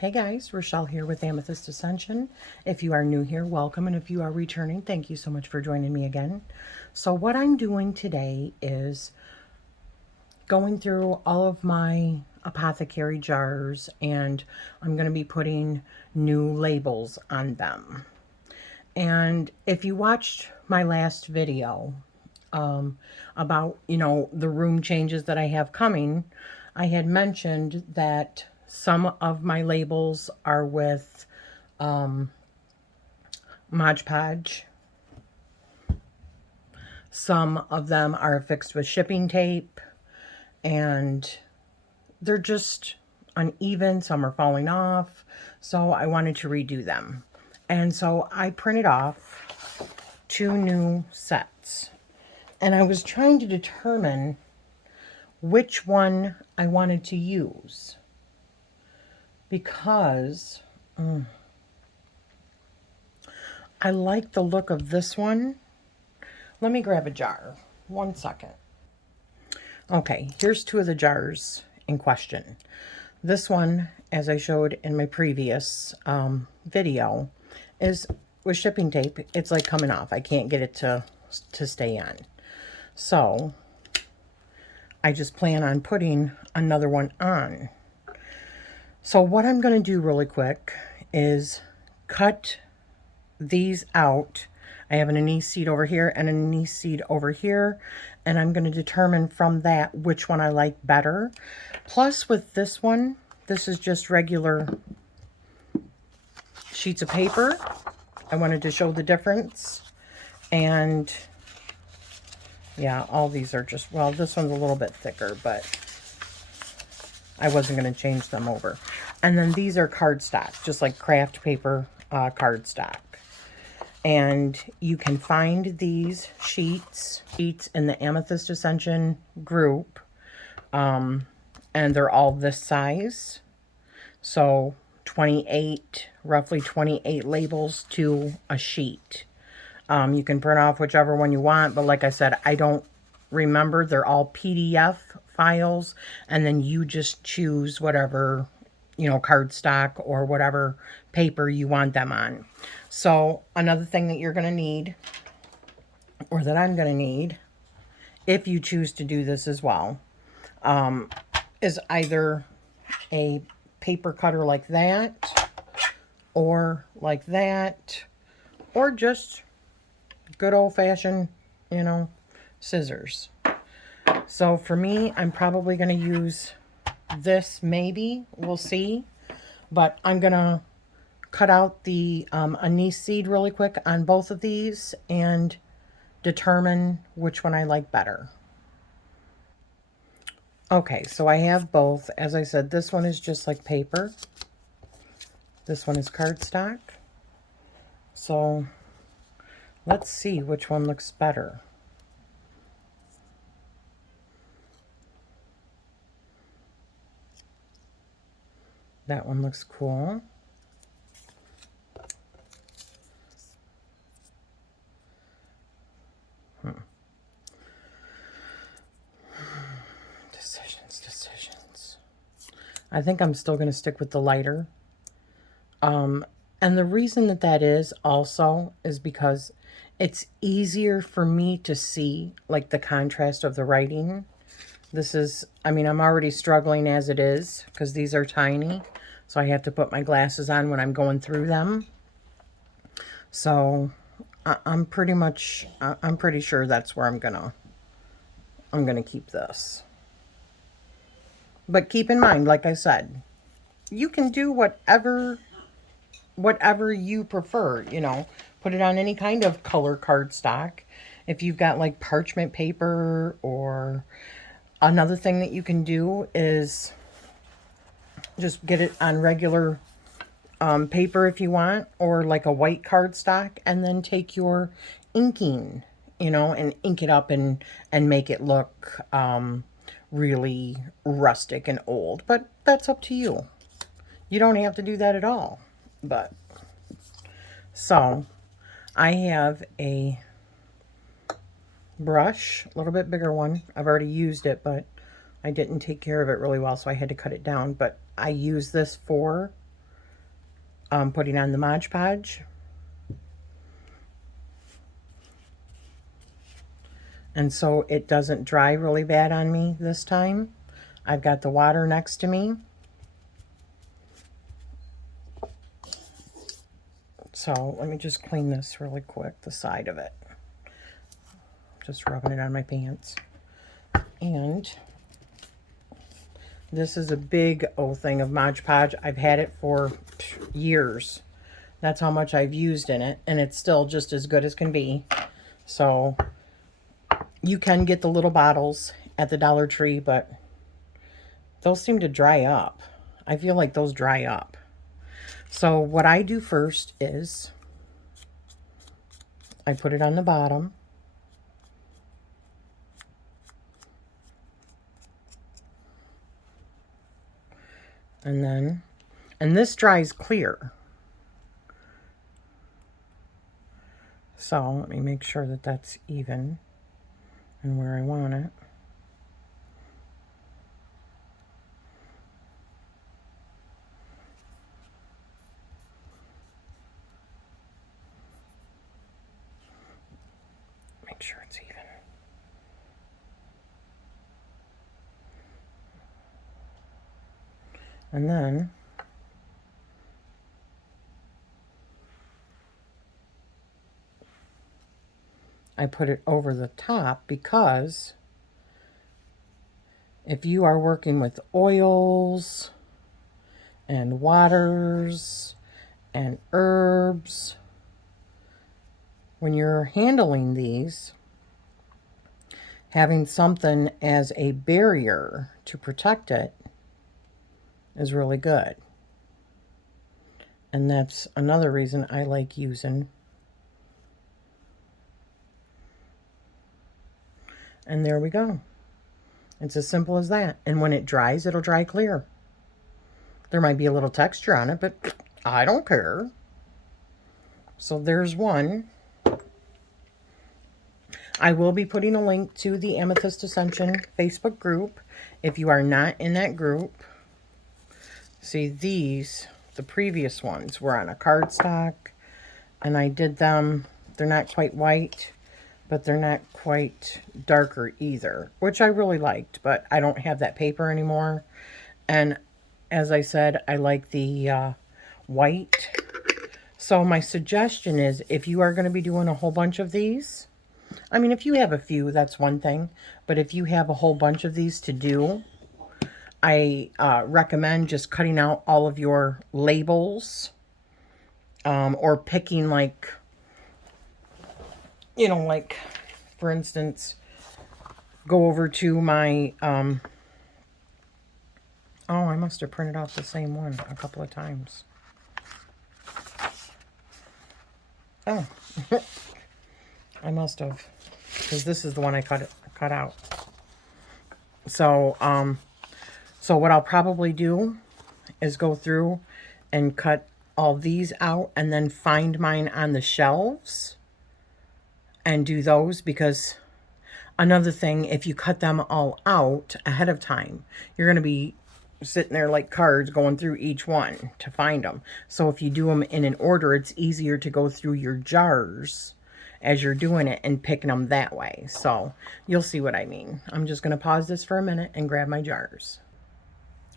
Hey guys, Rachele here with Amethyst Ascension. If you are new here, welcome, and if you are returning, thank you so much for joining me again. So what I'm doing today is going through all of my apothecary jars, and I'm going to be putting new labels on them. And if you watched my last video about, the room changes that I have coming, I had mentioned that some of my labels are with Mod Podge. Some of them are affixed with shipping tape, and they're just uneven. Some are falling off, so I wanted to redo them. And so I printed off 2 new sets, and I was trying to determine which one I wanted to use, because I like the look of this one. Let me grab a jar. 1 second. Okay, here's 2 of the jars in question. This one, as I showed in my previous video, is with shipping tape. It's like coming off. I can't get it to stay on. So I just plan on putting another one on. So what I'm going to do really quick is cut these out. I have an anise seed over here and an anise seed over here, and I'm going to determine from that which one I like better. Plus with this one, this is just regular sheets of paper. I wanted to show the difference. And yeah, all these are just, well, this one's a little bit thicker, but I wasn't going to change them over. And then these are cardstock, just like craft paper cardstock. And you can find these sheets in the Amethyst Ascension group. And they're all this size. So 28, roughly 28 labels to a sheet. You can print off whichever one you want, but like I said, I don't remember. They're all PDF files, and then you just choose whatever, cardstock or whatever paper you want them on. So another thing that you're going to need, or that I'm going to need, if you choose to do this as well, is either a paper cutter like that, or like that, or just good old-fashioned, scissors. So for me, I'm probably going to use this, maybe. We'll see. But I'm going to cut out the anise seed really quick on both of these and determine which one I like better. Okay, so I have both. As I said, this one is just like paper. This one is cardstock. So let's see which one looks better. That one looks cool. Decisions. I think I'm still going to stick with the lighter. And the reason that is also is because it's easier for me to see, like, the contrast of the writing. This is, I'm already struggling as it is because these are tiny. So I have to put my glasses on when I'm going through them. So I'm pretty sure that's where I'm gonna keep this. But keep in mind, like I said, you can do whatever you prefer, put it on any kind of color cardstock. If you've got like parchment paper, or another thing that you can do is just get it on regular paper if you want, or like a white cardstock, and then take your inking, and ink it up and make it look really rustic and old. But that's up to you. You don't have to do that at all. But so I have a brush, a little bit bigger one. I've already used it, but I didn't take care of it really well, so I had to cut it down. But I use this for putting on the Mod Podge. And so it doesn't dry really bad on me this time. I've got the water next to me. So let me just clean this really quick, the side of it. Just rubbing it on my pants. And this is a big old thing of Mod Podge. I've had it for years. That's how much I've used in it. And it's still just as good as can be. So you can get the little bottles at the Dollar Tree, but those seem to dry up. I feel like those dry up. So what I do first is I put it on the bottom. And this dries clear. So let me make sure that that's even and where I want it. Make sure it's even. And then I put it over the top because if you are working with oils and waters and herbs, when you're handling these, having something as a barrier to protect it is really good. And that's another reason I like using. And there we go. It's as simple as that. And when it dries, it'll dry clear. There might be a little texture on it, but I don't care. So there's one. I will be putting a link to the Amethyst Ascension Facebook group. If you are not in that group, see these, the previous ones were on a cardstock, and I did them. They're not quite white, but they're not quite darker either, which I really liked, but I don't have that paper anymore. And as I said, I like the white. So my suggestion is, if you are going to be doing a whole bunch of these, I mean, if you have a few, that's one thing. But if you have a whole bunch of these to do, I recommend just cutting out all of your labels, or picking, like, you know, like, for instance, go over to my, oh, I must have printed off the same one a couple of times. Oh, I must have, because this is the one I cut out. So, so what I'll probably do is go through and cut all these out and then find mine on the shelves and do those, because another thing, if you cut them all out ahead of time, you're going to be sitting there like cards going through each one to find them. So if you do them in an order, it's easier to go through your jars as you're doing it and picking them that way. So you'll see what I mean. I'm just going to pause this for a minute and grab my jars.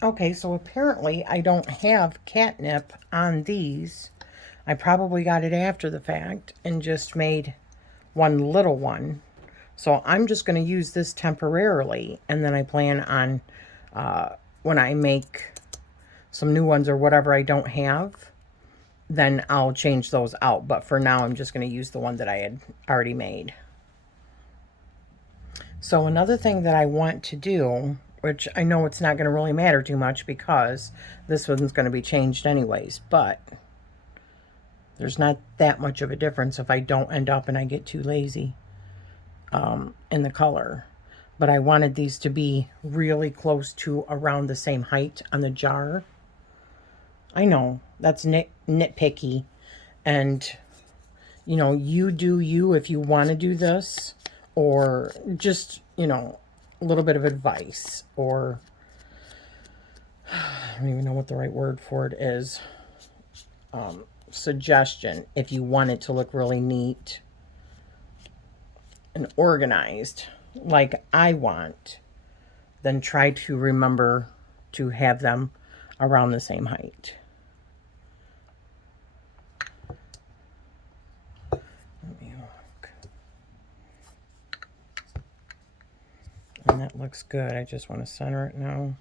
Okay, so apparently I don't have catnip on these. I probably got it after the fact and just made one little one. So I'm just going to use this temporarily, and then I plan on when I make some new ones or whatever I don't have, then I'll change those out. But for now, I'm just going to use the one that I had already made. So another thing that I want to do, which I know it's not going to really matter too much because this one's going to be changed anyways, but there's not that much of a difference if I don't end up and I get too lazy in the color. But I wanted these to be really close to around the same height on the jar. I know, that's nitpicky. And, you know, you do you if you want to do this. Or just, you know, a little bit of advice. Or, I don't even know what the right word for it is. suggestion. If you want it to look really neat and organized like I want, then try to remember to have them around the same height. Let me look. And that looks good. I just want to center it now.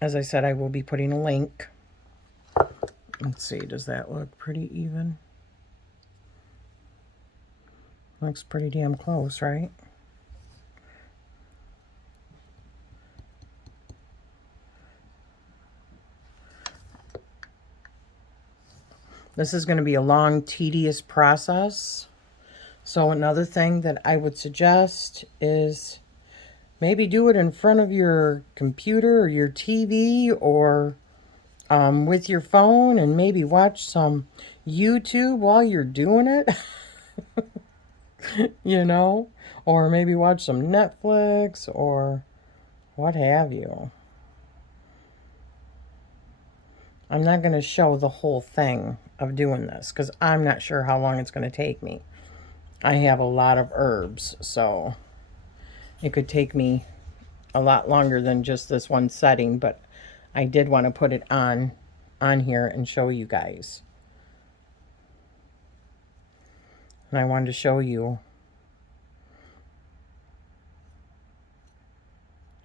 As I said, I will be putting a link. Let's see, does that look pretty even? Looks pretty damn close, right? This is going to be a long, tedious process. So another thing that I would suggest is maybe do it in front of your computer or your TV, or with your phone, and maybe watch some YouTube while you're doing it. You know, or maybe watch some Netflix or what have you. I'm not going to show the whole thing of doing this because I'm not sure how long it's going to take me. I have a lot of herbs, so it could take me a lot longer than just this one setting, but I did want to put it on here and show you guys. And I wanted to show you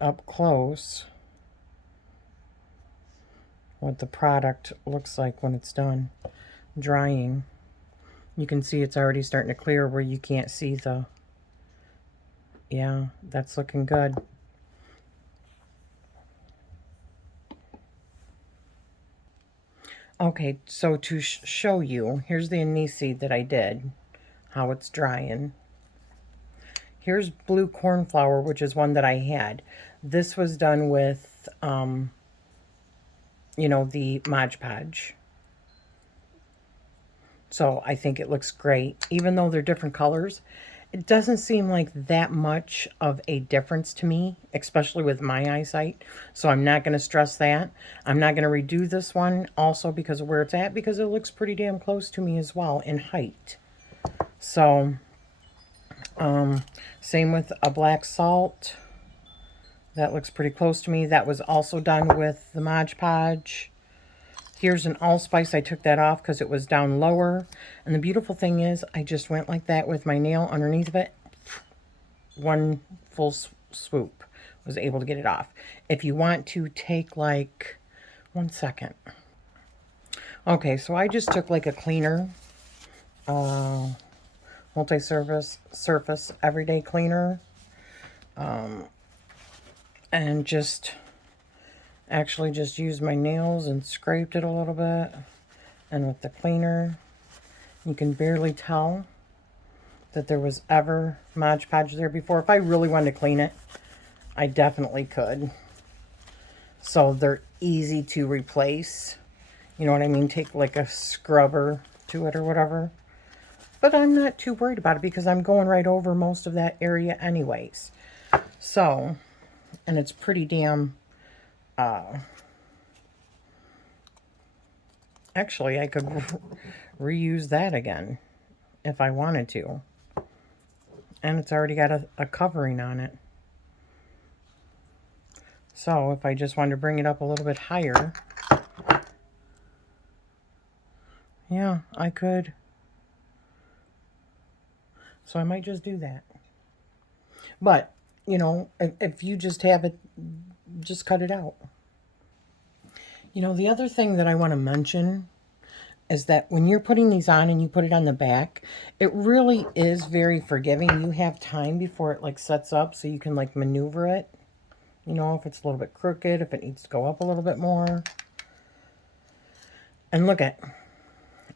up close what the product looks like when it's done drying. You can see it's already starting to clear where you can't see the, yeah, that's looking good. Okay, so to show you, here's the anise seed that I did, how it's drying. Here's blue cornflower, which is one that I had. This was done with, you know, the Mod Podge. So I think it looks great. Even though they're different colors, it doesn't seem like that much of a difference to me, especially with my eyesight. So I'm not going to stress that. I'm not going to redo this one also because of where it's at, because it looks pretty damn close to me as well in height. So, same with a black salt. That looks pretty close to me. That was also done with the Mod Podge. Here's an allspice. I took that off because it was down lower. And the beautiful thing is, I just went like that with my nail underneath of it. One full swoop. Was able to get it off. If you want to take like, 1 second. Okay, so I just took like a cleaner. Multi-surface everyday cleaner. And just actually just used my nails and scraped it a little bit. And with the cleaner, you can barely tell that there was ever Mod Podge there before. If I really wanted to clean it, I definitely could. So they're easy to replace. You know what I mean? Take like a scrubber to it or whatever. But I'm not too worried about it because I'm going right over most of that area anyways. So, and it's pretty damn, actually I could reuse that again if I wanted to. And it's already got a covering on it. So if I just wanted to bring it up a little bit higher, yeah, I could. So I might just do that. But, you know, if you just have it, just cut it out. You know, the other thing that I want to mention is that when you're putting these on and you put it on the back, it really is very forgiving. You have time before it like sets up so you can like maneuver it. You know, if it's a little bit crooked, if it needs to go up a little bit more. And look at,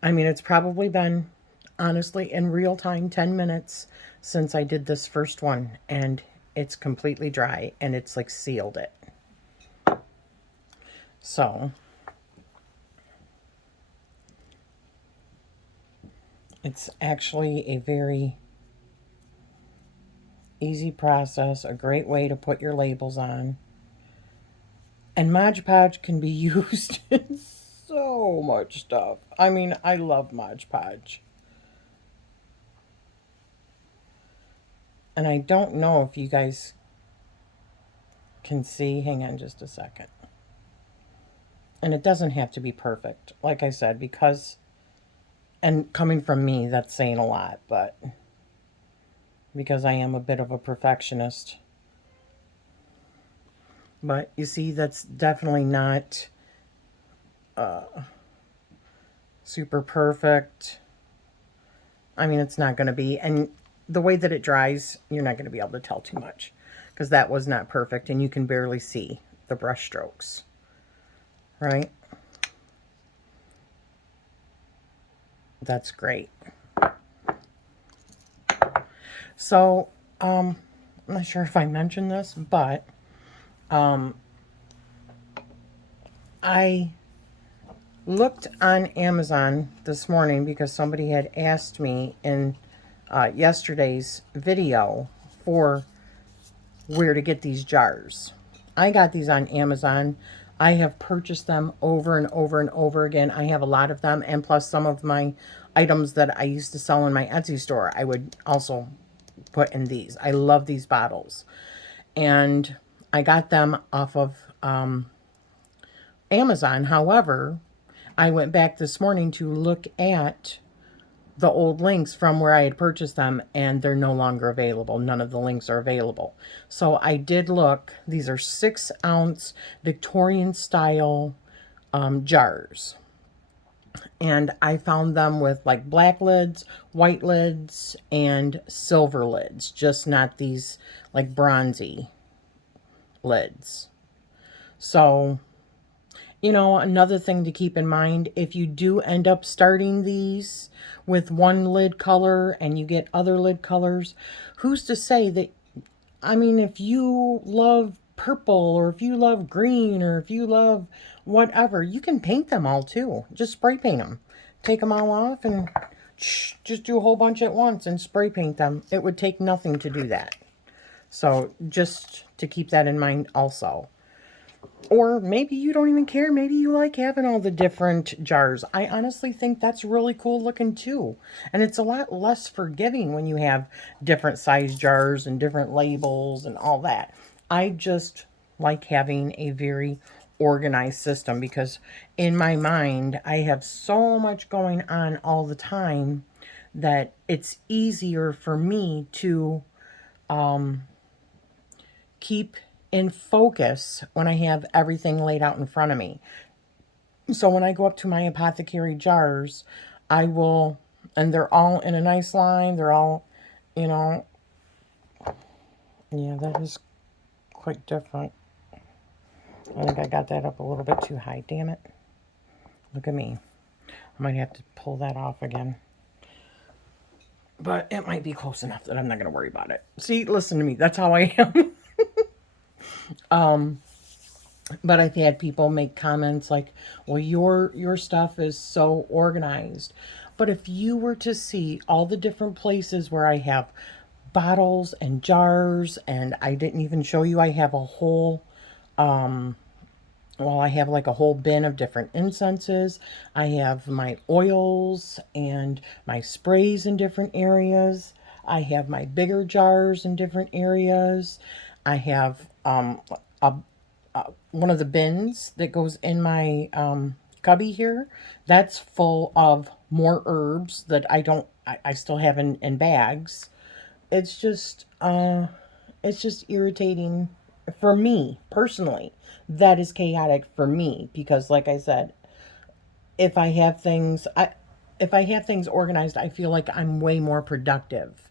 I mean, it's probably been, honestly, in real time, 10 minutes since I did this first one. And it's completely dry and it's like sealed it. So, it's actually a very easy process, a great way to put your labels on. And Mod Podge can be used in so much stuff. I mean, I love Mod Podge. And I don't know if you guys can see. Hang on just a second. And it doesn't have to be perfect, like I said, because, and coming from me, that's saying a lot, but because I am a bit of a perfectionist. But you see, that's definitely not super perfect. I mean, it's not going to be. And the way that it dries, you're not going to be able to tell too much, because that was not perfect, and you can barely see the brush strokes, right? That's great. So, I'm not sure if I mentioned this, but I looked on Amazon this morning because somebody had asked me in yesterday's video for where to get these jars. I got these on Amazon. I have purchased them over and over and over again. I have a lot of them, and plus some of my items that I used to sell in my Etsy store, I would also put in these. I love these bottles. And I got them off of Amazon. However, I went back this morning to look at the old links from where I had purchased them, and they're no longer available. None of the links are available. So I did look. These are 6-ounce Victorian style jars. And I found them with like black lids, white lids, and silver lids. Just not these like bronzy lids. So, you know, another thing to keep in mind, if you do end up starting these with one lid color and you get other lid colors, who's to say that, I mean, if you love purple, or if you love green, or if you love whatever, you can paint them all too. Just spray paint them. Take them all off and just do a whole bunch at once and spray paint them. It would take nothing to do that. So just to keep that in mind also. Or maybe you don't even care. Maybe you like having all the different jars. I honestly think that's really cool looking too. And it's a lot less forgiving when you have different size jars and different labels and all that. I just like having a very organized system, because in my mind, I have so much going on all the time that it's easier for me to keep in focus when I have everything laid out in front of me. So when I go up to my apothecary jars, I will, and they're all in a nice line. They're all, you know, yeah, that is quite different. I think I got that up a little bit too high. Damn it. Look at me. I might have to pull that off again. But it might be close enough that I'm not going to worry about it. See, listen to me. That's how I am. But I've had people make comments like, well, your stuff is so organized. But if you were to see all the different places where I have bottles and jars, and I didn't even show you, I have a whole, I have like a whole bin of different incenses. I have my oils and my sprays in different areas. I have my bigger jars in different areas. I have one of the bins that goes in my cubby here. That's full of more herbs that I still have in bags. It's just irritating for me personally. That is chaotic for me, because like I said, if I have things organized, I feel like I'm way more productive.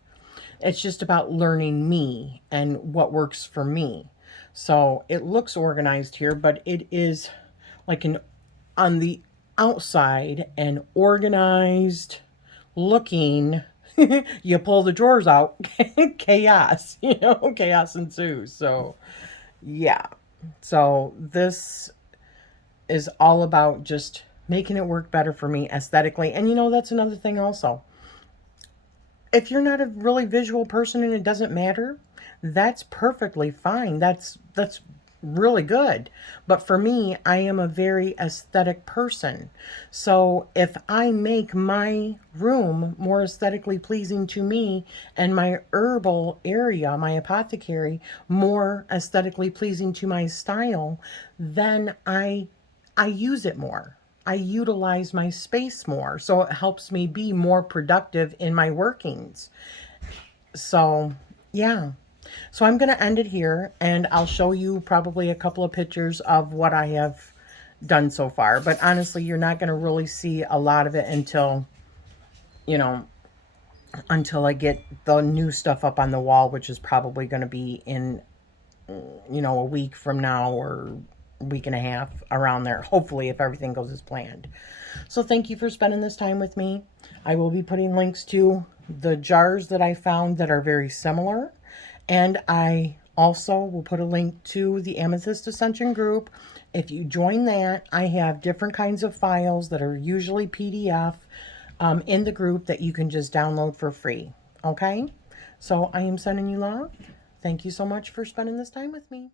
It's just about learning me and what works for me. So it looks organized here, but it is like on the outside, an organized looking, you pull the drawers out, chaos, chaos ensues. So yeah. So this is all about just making it work better for me aesthetically. And that's another thing also. If you're not a really visual person and it doesn't matter, that's perfectly fine. That's really good. But for me, I am a very aesthetic person. So if I make my room more aesthetically pleasing to me and my herbal area, my apothecary, more aesthetically pleasing to my style, then I use it more. I utilize my space more. So it helps me be more productive in my workings. So, yeah. So I'm going to end it here, and I'll show you probably a couple of pictures of what I have done so far. But honestly, you're not going to really see a lot of it until, you know, until I get the new stuff up on the wall, which is probably going to be in, you know, a week from now or a week and a half, around there, hopefully, if everything goes as planned. So thank you for spending this time with me. I will be putting links to the jars that I found that are very similar. And I also will put a link to the Amethyst Ascension group. If you join that, I have different kinds of files that are usually PDF in the group that you can just download for free. Okay? So I am sending you love. Thank you so much for spending this time with me.